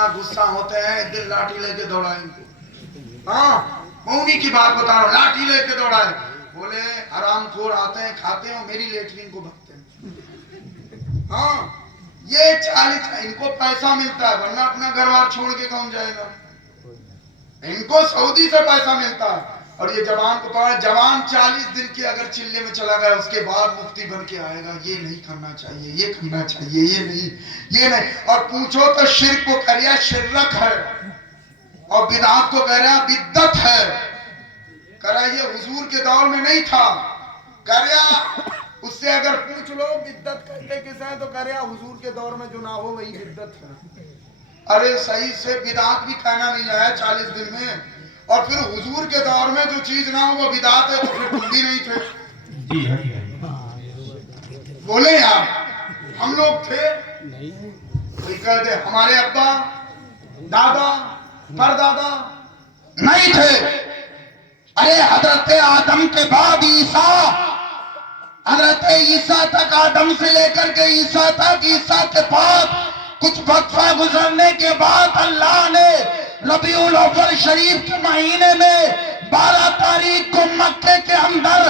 इतना गुस्सा होते हैं, दिल लाठी लेके दौड़ाएंगे। हाँ, मैं उन्हीं की बात बता रहा हूँ, लाठी लेके दौड़ाए। बोले हरामखोर आते हैं, खाते हैं और मेरी लेटरिन को भगते हैं। हाँ, ये 40 इनको पैसा मिलता है, वरना अपना घर बार छोड़ के कौन जाएगा? इनको सऊदी से पैसा मिलता है। और ये जवान को पकड़ा, जवान 40 दिन के अगर चिल्ले में चला गया, उसके बाद मुफ्ती बन के आएगा, ये नहीं करना चाहिए, ये करना चाहिए, ये नहीं। और पूछो तो शिर्क को कह रहा शिर्क है, और बिदअत को कह रहा बिद्दत है। कह रहा ये हुजूर के दौर में नहीं था। कह रहा उससे अगर पूछ लो बिद्दत कहते किसे है, तो कह रहा हुजूर के दौर में जो ना हो वही बिद्दत है। अरे सही से बिदअत भी कहना नहीं आया 40 दिन में। और फिर हुजूर के दौर में जो चीज ना हो वो बिदअत है, तो फिर तुम भी नहीं थे। बोले यार, हम लोग थे नहीं। कोई कहते हमारे अब्बा दादा परदादा नहीं थे। अरे हजरत आदम के बाद ईसा, हजरत ईसा तक, आदम से लेकर के ईसा तक, ईसा के बाद कुछ वक्फा गुजरने के बाद अल्लाह ने रबीउल अव्वल शरीफ के महीने में 12 तारीख को मक्के के अंदर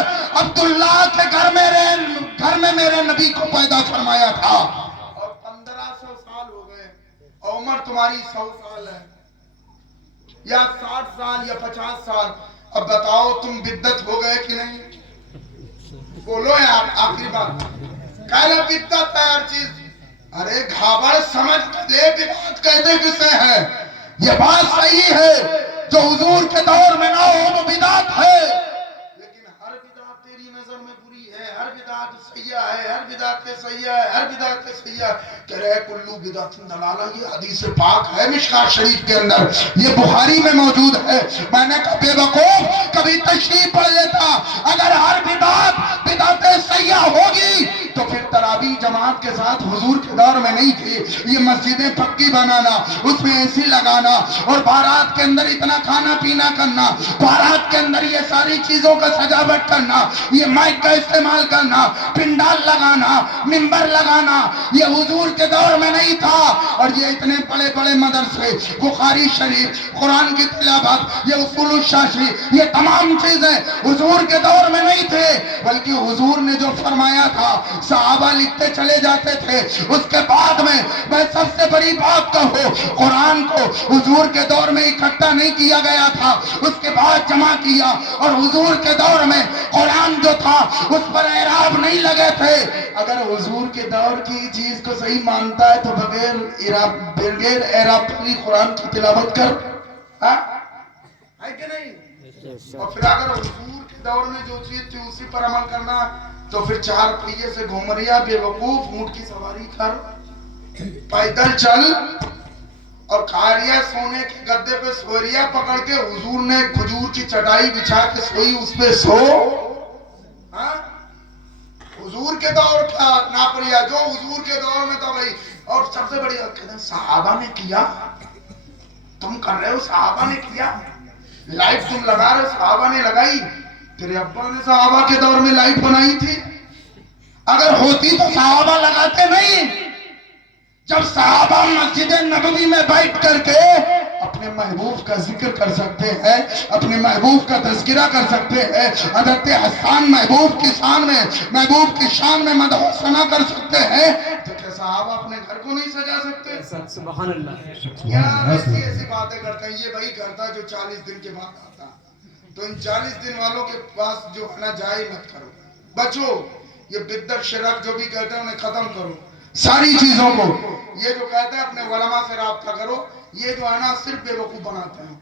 अब्दुल्लाह के घर में मेरे नबी को पैदा फरमाया था। और 1500 साल हो गए, और उम्र तुम्हारी 100 साल है, या 60 साल या 50 साल। अब बताओ तुम बिद्दत हो गए कि नहीं? बोलो यार, आखिरी बात। कहना बिद्दत है हर चीज। अरे घाबड़ समझ ले, बिदअत कहते किसे है? ये बात सही है, जो हुजूर के दौर में ना हो वो बिदअत है। लेकिन हर बिदअत तेरी नजर में बुरी है, हर बिदअत सैया है, हर बिदअत सैया है, हर बिदअत सैया। कह रहे कुल्लू बिदअतिन दलाला, ये हदीस पाक है मिशकात शरीफ के अंदर, ये बुखारी में मौजूद है। मैंने कहा बेवकूफ, कभी तशरीफ पढ़ लेता। अगर हर बिदअत सैया होगी तो फिर तरावी जमात के साथ हुजूर के दौर में नहीं थी। ये मस्जिदें पक्की बनाना, उसमें एसी लगाना, और बारात के अंदर इतना खाना पीना करना, बारात के अंदर ये सारी चीजों का सजावट करना, ये माइक का इस्तेमाल करना, पिंडाल लगाना, मिंबर लगाना, ये हुजूर के दौर में नहीं था। और ये इतने बड़े बड़े मदरसे, बुखारी शरीफ, कुरान की तिलावत, ये उसूल शाशी, ये तमाम चीजें हुजूर के दौर में नहीं थे। बल्कि हुजूर ने जो फरमाया था सहाबा लिखते चले जाते थे। उसके बाद में मैं सबसे बड़ी बात कहूं, कुरान को हुजूर के दौर में इकट्ठा नहीं किया गया था, उसके बाद जमा किया। और हुजूर के दौर में कुरान जो था उस पर एराब नहीं लगे थे। अगर हुजूर के दौर की चीज को सही मानता है तो बगैर एराब कुरान की तिलावत कर, है कि नहीं? और फिर अगर हुजूर के दौर में जो चीज थी उसी पर अमल करना, तो फिर 4 पहिए से घूम रिया बेवकूफ, ऊंट की सवारी कर, पैदल चल, और खारिया सोने के गद्दे पे सोरिया पकड़ के हुजूर ने खजूर की चटाई बिछा के सोई, उस पे सो। हुजूर के दौर का नापरिया, जो हुजूर के दौर में था भाई। और सबसे बड़ी कहते हैं सहाबा ने किया, तुम कर रहे हो, सहाबा ने किया। लाइट तुम लगा रहे हो, सहाबा ने लगाई। तेरे अब्बा ने सहाबा के दौर में लाइट बनाई थी? अगर होती तो सहाबा लगाते नहीं। जब सहाबा मस्जिद नबवी में बैठ करके अपने महबूब का जिक्र कर सकते हैं, अपने महबूब का तज़किरा कर सकते हैं, हज़रत हसन महबूब की शान में, महबूब की शान में मदह सना कर सकते हैं, तो क्या सहाबा अपने घर को नहीं सजा सकते? सुभान अल्लाह। यार ऐसी बातें करते हैं। ये वही करता है जो 40 दिन के बाद आता। तो इन 40 दिन वालों के पास जो है ना, जाए मत करो, बचो। ये बिद्दत शिरक जो भी कहते हैं उन्हें खत्म करो, सारी चीजों को। ये जो कहते हैं अपने उलमा से राब्ता करो, ये जो है ना सिर्फ बेवकूफ बनाते हैं।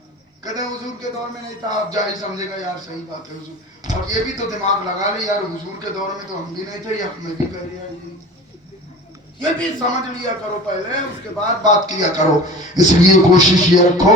कहते हैं हुजूर के दौर में नहीं था, आप जाहिल समझेगा। यार सही बात है हुजूर, और ये भी तो दिमाग लगा ले यार, हुजूर के दौर में तो हम भी नहीं थे, या हमें भी कह दिया। ये भी समझ लिया करो पहले, उसके बाद बात किया करो। इसलिए कोशिश ये रखो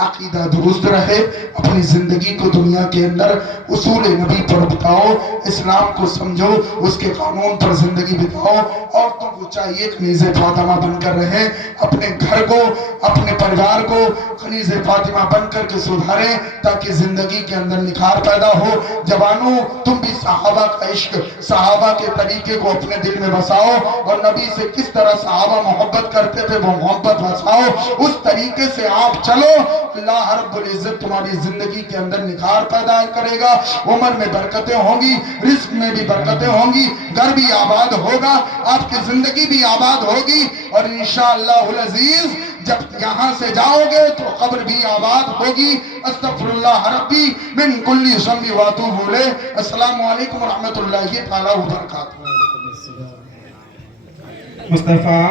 अकीदा दुरुस्त रहे, अपनी जिंदगी को दुनिया के अंदर उसूल नबी पर बिताओ, इस्लाम को समझो, उसके कानून पर जिंदगी बिताओ। औरतों को चाहिए कनीज़े फातिमा बनकर रहे, अपने घर को, अपने परिवार को खनीज़ फातिमा बन करके सुधारें ताकि जिंदगी के अंदर निखार पैदा हो। जवानों, तुम भी सहाबा का इश्क, सहाबा के तरीके को अपने दिल में बसाओ और नबी से किस तरह सहाबा मोहब्बत करते थे वो मोहब्बत बसाओ, उस तरीके से आप चलो। अल्लाह रब्बुल इज्जत तुम्हारी जिंदगी के अंदर निखार पैदा करेगा, उम्र में बरकतें होंगी, रिस्क में भी बरकतें होंगी, घर भी आबाद होगा, आपकी जिंदगी भी आबाद होगी और इंशाअल्लाहुल अजीज जब यहाँ से जाओगे तो कब्र भी आबाद होगी। अस्तगफिरुल्लाह रब्बी मिन कुल्ली ज़ंबि व अतूबु इलैह। अस्सलामु अलैकुम व रहमतुल्लाहि तआला व बरकातहू। मुस्तफा